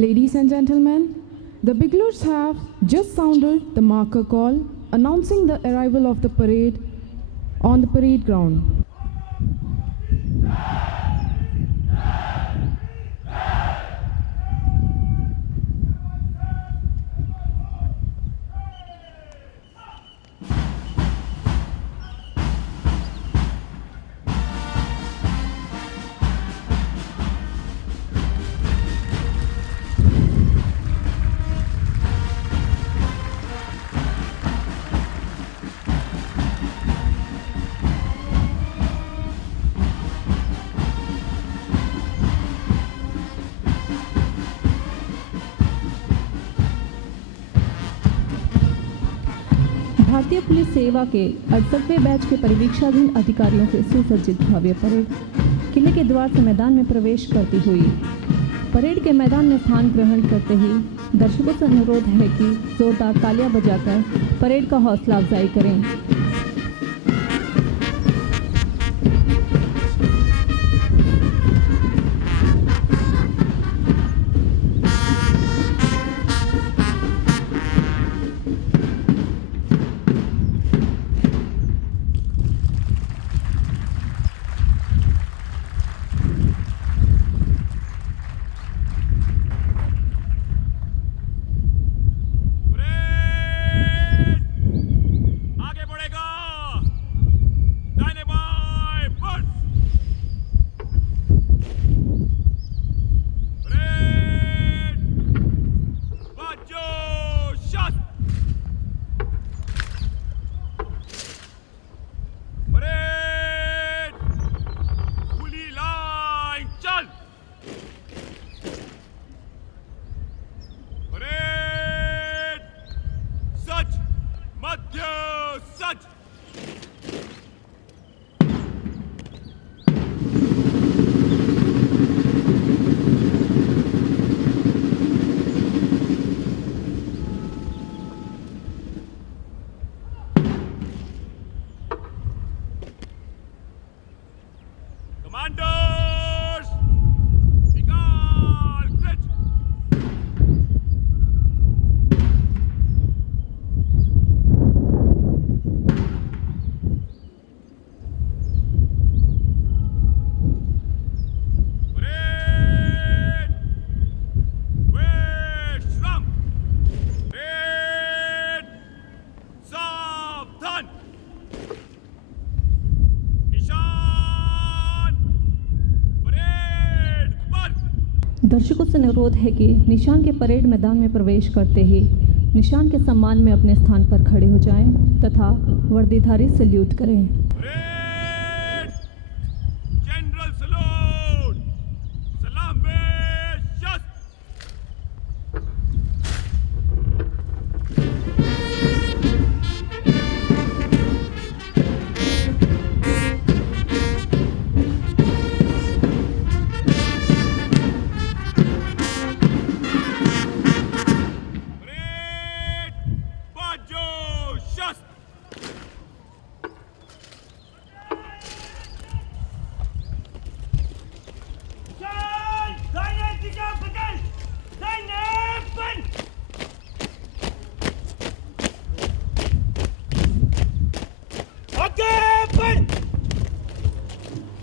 Ladies and gentlemen, the Biglers have just sounded the marker call announcing the arrival of the parade on the parade ground. भारतीय police सेवा के 68वें batch के परिवीक्षाधीन अधिकारियों से सुसज्जित भव्य parade किले के द्वार से मैदान में प्रवेश करती हुई परेड के मैदान में स्थान ग्रहण करते ही दर्शकों से अनुरोध है कि जोरदार तालियां बजाकर परेड का हौसला अफजाई करें। दर्शकों से अनुरोध है कि निशान के परेड मैदान में प्रवेश करते ही निशान के सम्मान में अपने स्थान पर खड़े हो जाएं तथा वर्दीधारी सल्यूट करें। जनरल सल्यूट, सलाम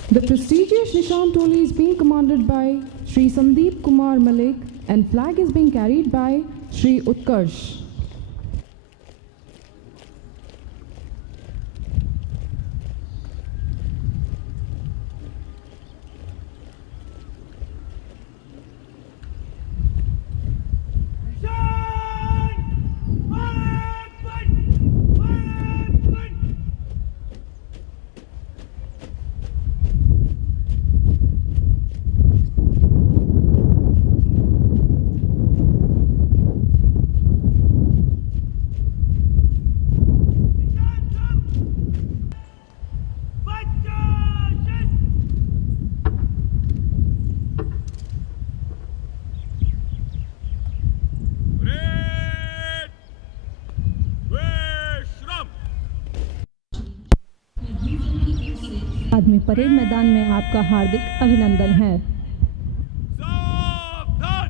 The prestigious Nishan Toli is being commanded by Shri Sandeep Kumar Malik and flag is being carried by Shri Utkarsh. आदमी परेड मैदान में आपका हार्दिक अभिनंदन है। सावधान!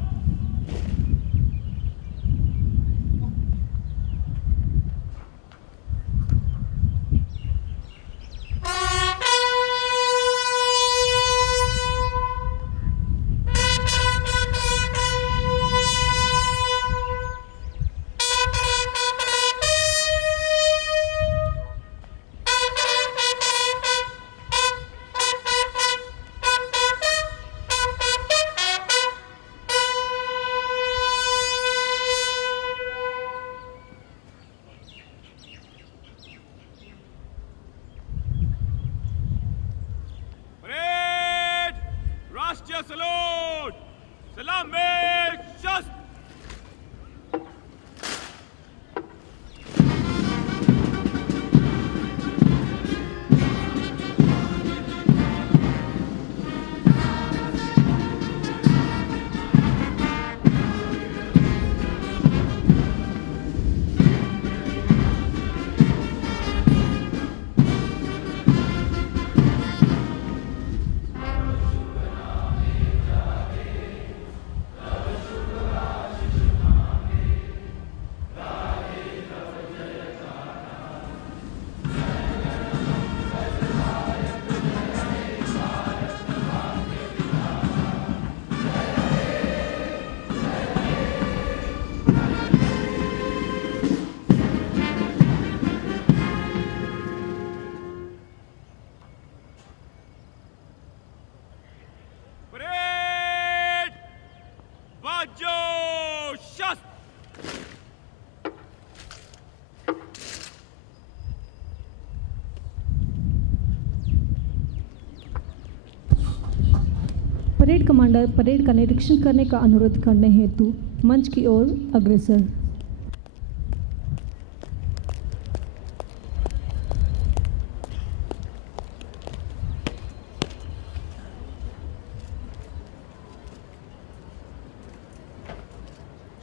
परेड कमांडर परेड का निरीक्षण करने का अनुरोध करने हेतु मंच की ओर अग्रसर।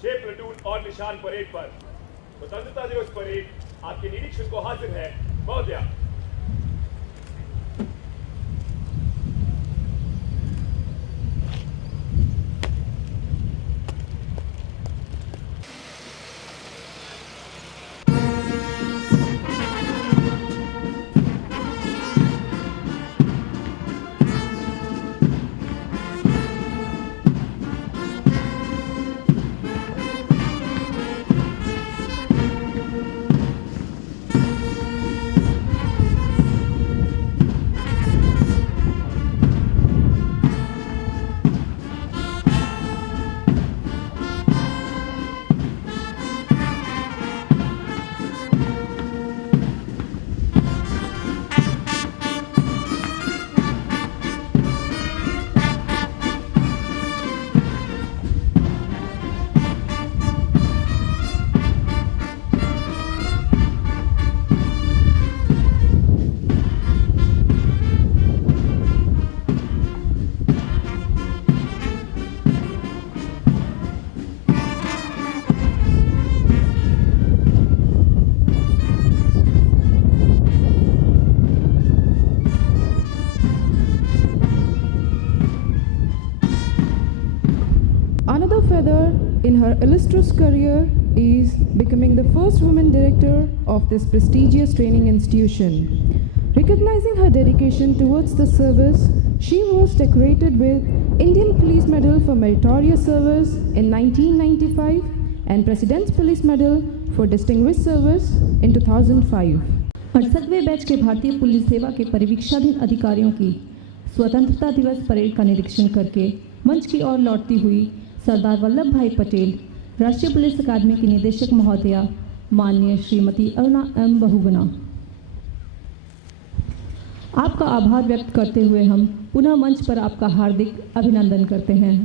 छह प्लेटून और निशान परेड पर स्वतंत्रता दिवस परेड आपके निरीक्षण को हाजिर है महोदया। Another feather in her illustrious career is becoming the first woman director of this prestigious training institution. Recognizing her dedication towards the service, she was decorated with Indian Police Medal for Meritorious Service in 1995 and President's Police Medal for Distinguished Service in 2005. 68वें batch के भारतीय police सेवा के परिवीक्षाधीन अधिकारियों की स्वतंत्रता दिवस parade का निरीक्षण करके मंच की ओर लौटती हुई सरदार वल्लभ भाई पटेल राष्ट्रीय पुलिस अकादमी की निदेशक महोदया माननीय श्रीमती अरुणा एम बहुगुणा। आपका आभार व्यक्त करते हुए हम पुनः मंच पर आपका हार्दिक अभिनंदन करते हैं।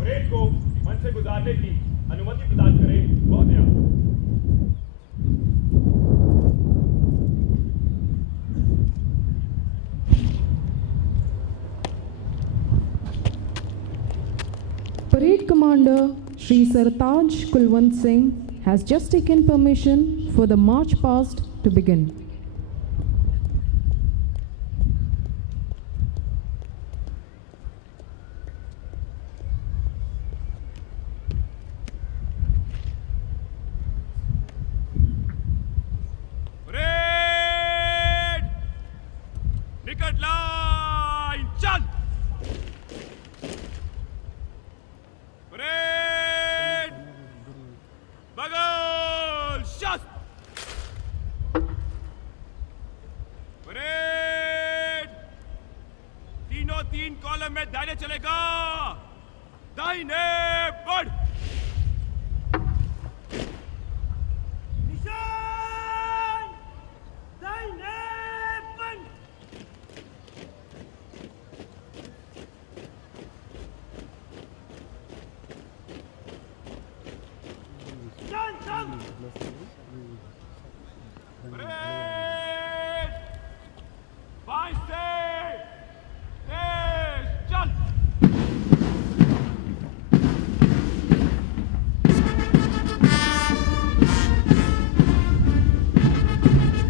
परेड को मंच से गुजारने की अनुमति प्रदान करें महोदया। Parade Commander Shri Sartaj Kulwant Singh has just taken permission for the march past to begin. Parade निकट लाइन चल। परेड बगल शस्त्र। परेड तीनों तीन कॉलम में दाहिने चलेगा, दाहिने बढ़। निशान दाहिने बंद। चल चल। परेड बाएं से तेज चल।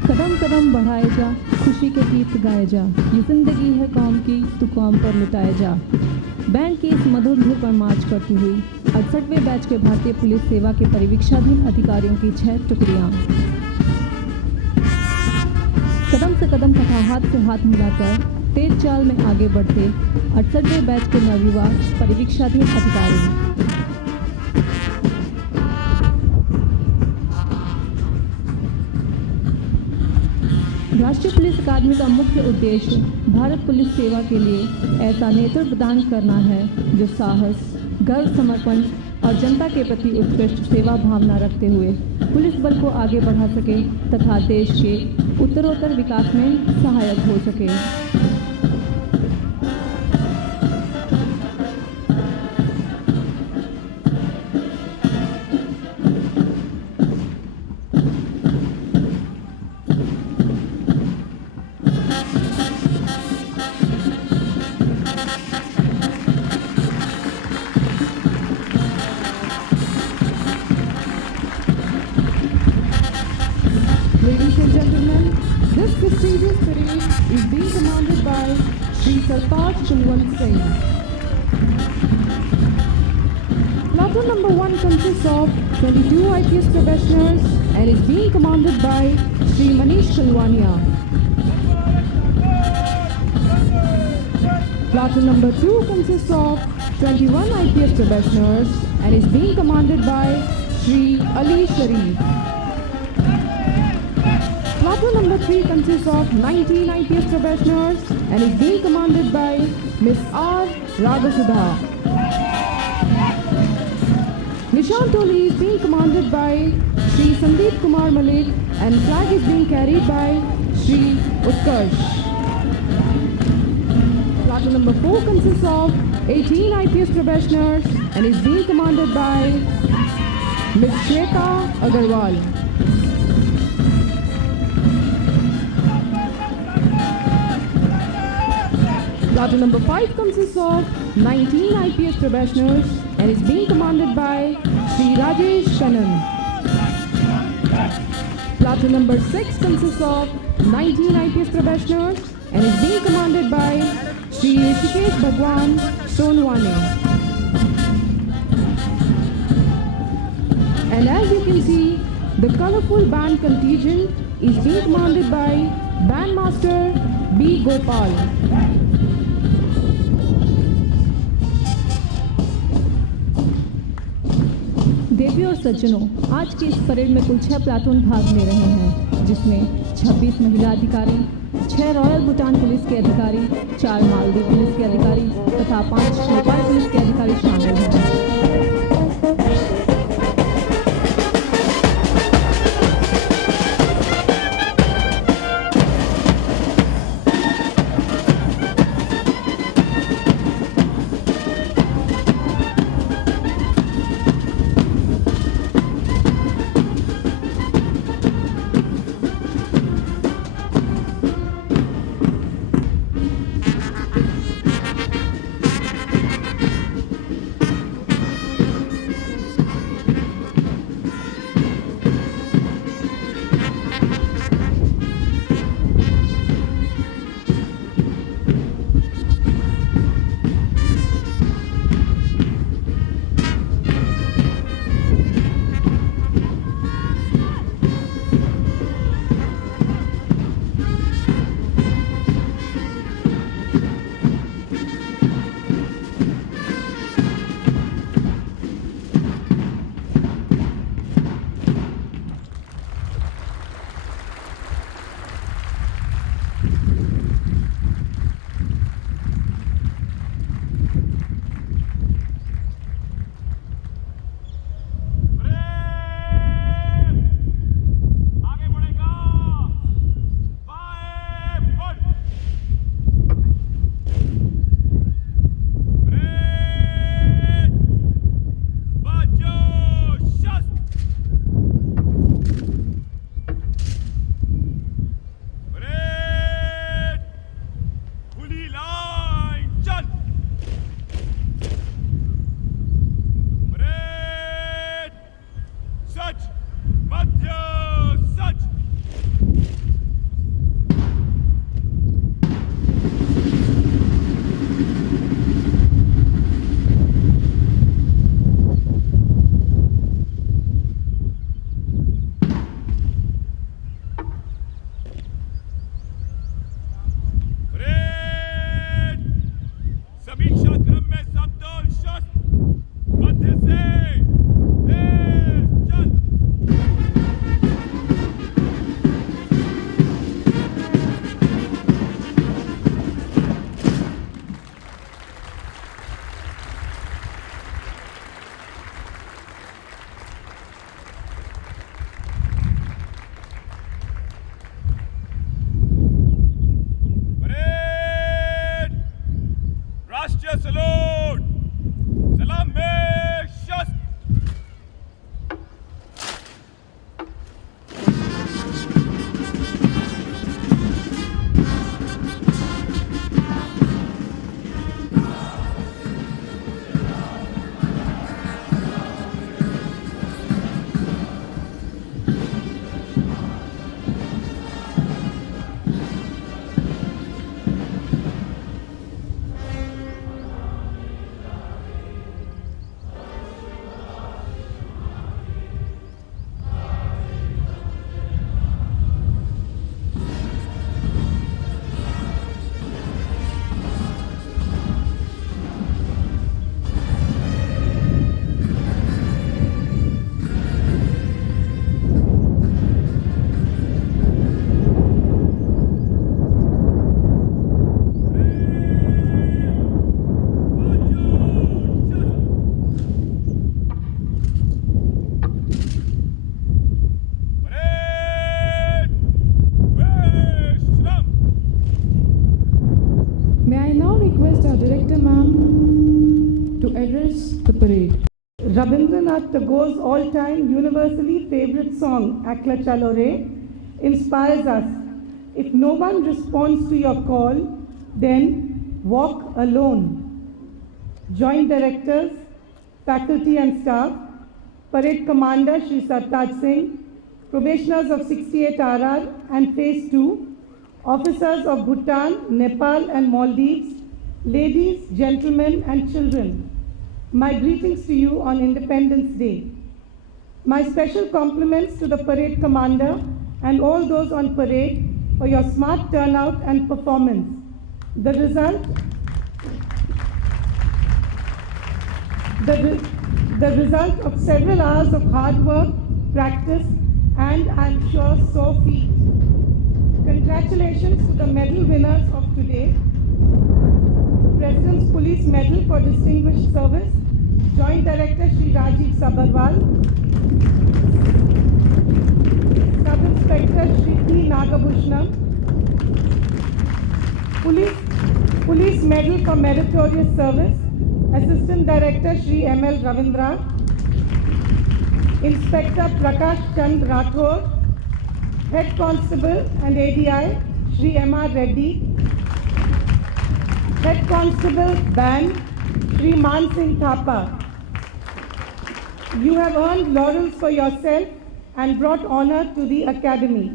कदम कदम बढ़ाए जा, खुशी के गीत गाए जा, ये जिंदगी है कौम की, तू कौम पर लुटाए जा। बैंड की इस मधुर धुन पर मार्च करती हुई 68वें बैच के भारतीय पुलिस सेवा के परिवीक्षाधीन अधिकारियों की 6 टुकड़ियां। कदम से कदम तथा हाथ से हाथ मिलाकर तेज चाल में आगे बढ़ते 68वें बैच के नवयुवा परिवीक्षाधीन अधिकारी। राष्ट्रीय पुलिस अकादमी का मुख्य उद्देश्य भारत पुलिस सेवा के लिए ऐसा नेतृत्व प्रदान करना है जो साहस, गर्व, समर्पण और जनता के प्रति उत्कृष्ट सेवा भावना रखते हुए पुलिस बल को आगे बढ़ा सके तथा देश के उत्तरोत्तर विकास में सहायक हो सके। Ladies and gentlemen, this prestigious parade is being commanded by Sri Sartaj Kulwant Singh. Platoon number 1 consists of 22 IPS professionals and is being commanded by Sri Manish Kalwania. Platoon number 2 consists of 21 IPS professionals and is being commanded by Sri Ali Sharif. Platoon number 3 consists of 19 IPS professionals and is being commanded by Ms. R. Raghasudha. Nishan Toli is being commanded by Sri Sandeep Kumar Malik and flag is being carried by Sri Utkarsh. Platoon number 4 consists of 18 IPS professionals and is being commanded by Ms. Shweta Agarwal. Platoon number 5 consists of 19 IPS professionals and is being commanded by Sri Rajesh Kanan. Platoon number 6 consists of 19 IPS professionals and is being commanded by Sri Rishikesh Bhagwan Sonwani. And as you can see, the colorful band contingent is being commanded by Bandmaster B. Gopal. देवियों और सज्जनों, आज की इस parade में कुल 6 platoon भाग ले रहे हैं, जिसमें 26 महिला अधिकारी, 6 रॉयल भूटान पुलिस के अधिकारी, 4 मालदीव पुलिस के अधिकारी तथा 5 नेपाल पुलिस के अधिकारी शामिल हैं। May I now request our director, ma'am, to address the parade. Rabindranath Tagore's all-time universally favorite song, Akla Chalo Re, inspires us. If no one responds to your call, then walk alone. Joint directors, faculty and staff, Parade Commander Shri Sartaj Singh, probationers of 68 RR and Phase 2, officers of Bhutan, Nepal and Maldives, ladies, gentlemen and children, my greetings to you on Independence Day. My special compliments to the Parade Commander and all those on parade for your smart turnout and performance. The result of several hours of hard work, practice, and I'm sure sore feet. Congratulations to the medal winners of today. President's Police Medal for Distinguished Service, Joint Director Shri Rajiv Sabharwal, Sub-Inspector Shri P. Nagabhushnam, Police Medal for Meritorious Service, Assistant Director Shri M.L. Ravindra, Inspector Prakash Chand Rathore, Head Constable and ADI Shri M.R. Reddy, Head Constable Band Shri Man Singh Thapa. You have earned laurels for yourself and brought honor to the Academy.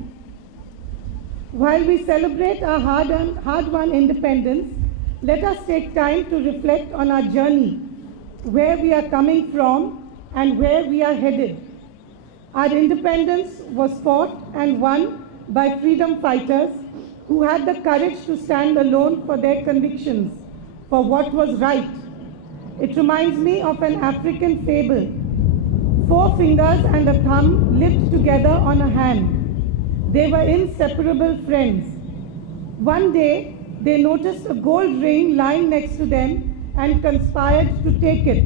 While we celebrate our hard-won independence, let us take time to reflect on our journey, where we are coming from and where we are headed. Our independence was fought and won by freedom fighters who had the courage to stand alone for their convictions, for what was right. It reminds me of an African fable. 4 fingers and a thumb lived together on a hand. They were inseparable friends. One day, they noticed a gold ring lying next to them and conspired to take it.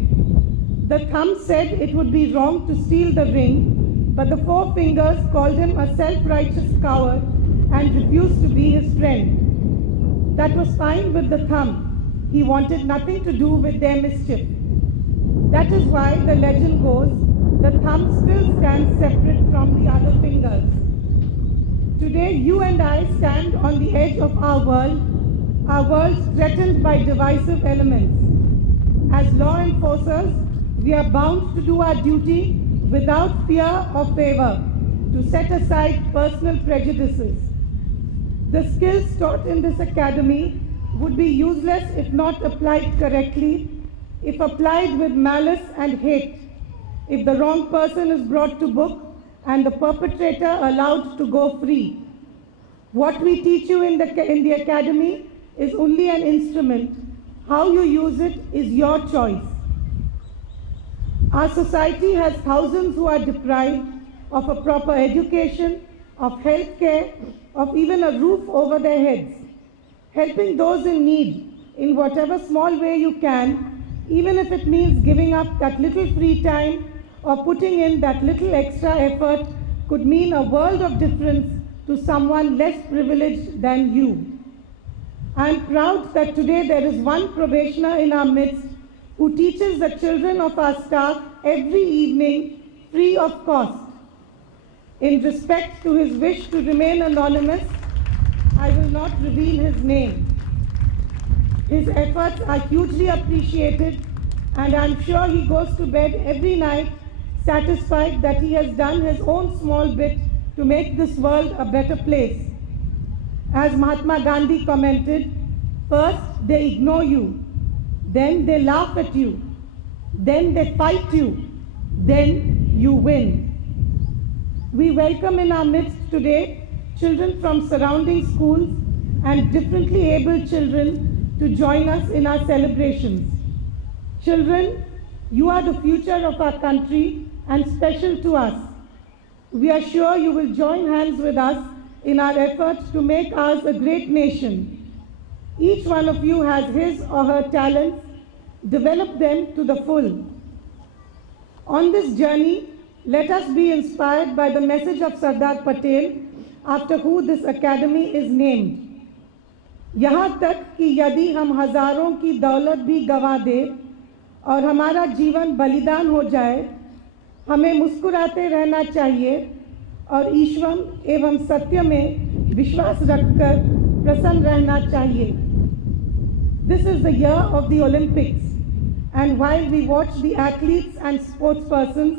The thumb said it would be wrong to steal the ring, but the 4 fingers called him a self-righteous coward and refused to be his friend. That was fine with the thumb. He wanted nothing to do with their mischief. That is why the legend goes, the thumb still stands separate from the other fingers. Today, you and I stand on the edge of our world threatened by divisive elements. As law enforcers, we are bound to do our duty without fear or favor, to set aside personal prejudices. The skills taught in this academy would be useless if not applied correctly, if applied with malice and hate, if the wrong person is brought to book and the perpetrator allowed to go free. What we teach you in the academy is only an instrument. How you use it is your choice. Our society has thousands who are deprived of a proper education, of health care, of even a roof over their heads. Helping those in need in whatever small way you can, even if it means giving up that little free time or putting in that little extra effort, could mean a world of difference to someone less privileged than you. I am proud that today there is one probationer in our midst who teaches the children of our staff every evening free of cost. In respect to his wish to remain anonymous, I will not reveal his name. His efforts are hugely appreciated, and I am sure he goes to bed every night satisfied that he has done his own small bit to make this world a better place. As Mahatma Gandhi commented, first they ignore you, then they laugh at you, then they fight you, then you win. We welcome in our midst today children from surrounding schools and differently abled children to join us in our celebrations. Children, you are the future of our country and special to us. We are sure you will join hands with us in our efforts to make ours a great nation. Each one of you has his or her talents. Develop them to the full. On this journey, let us be inspired by the message of Sardar Patel, after who this academy is named. यहाँ तक कि यदि हम हजारों की दौलत भी गंवा दें और हमारा जीवन बलिदान हो जाए, हमें मुस्कुराते रहना चाहिए और ईश्वर एवं सत्य में विश्वास रखकर प्रसन्न रहना चाहिए। This is the year of the Olympics, and while we watch the athletes and sportspersons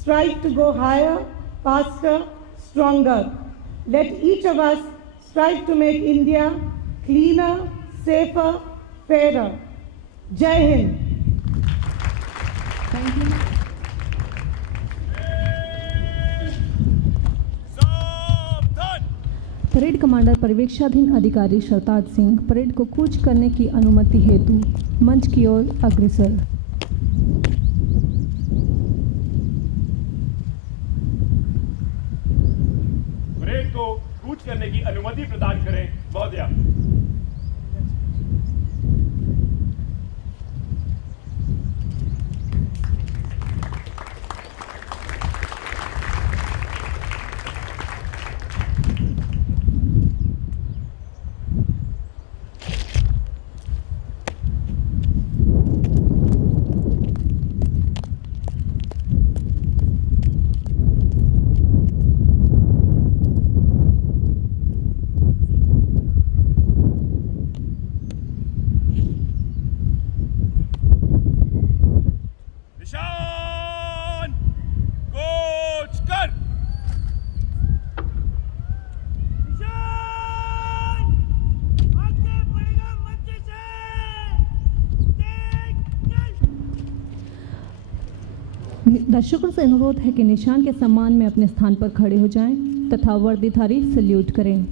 strive to go higher, faster, stronger, let each of us strive to make India cleaner, safer, fairer. Jai Hind. Thank you. Parade commander पर्यवेक्षाधीन अधिकारी Shartaj Singh parade को कूच करने की अनुमति हेतु मंच की ओर अग्रसर। परेड को कूच करने की अनुमति प्रदान करें महोदया। निशान कोच कर। निशान आगे बढ़ेगा मंच से। दर्शकों से अनुरोध है कि निशान के सम्मान में अपने स्थान पर खड़े हो जाएं तथा वर्दीधारी सल्यूट करें।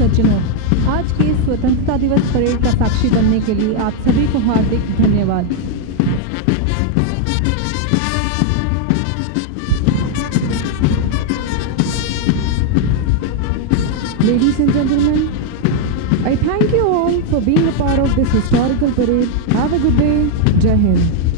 सज्जनों, आज की स्वतंत्रता दिवस परेड का साक्षी बनने के लिए आप सभी को हार्दिक धन्यवाद। Ladies and gentlemen, I thank you all for being a part of this historical parade. Have a good day. Jai Hind.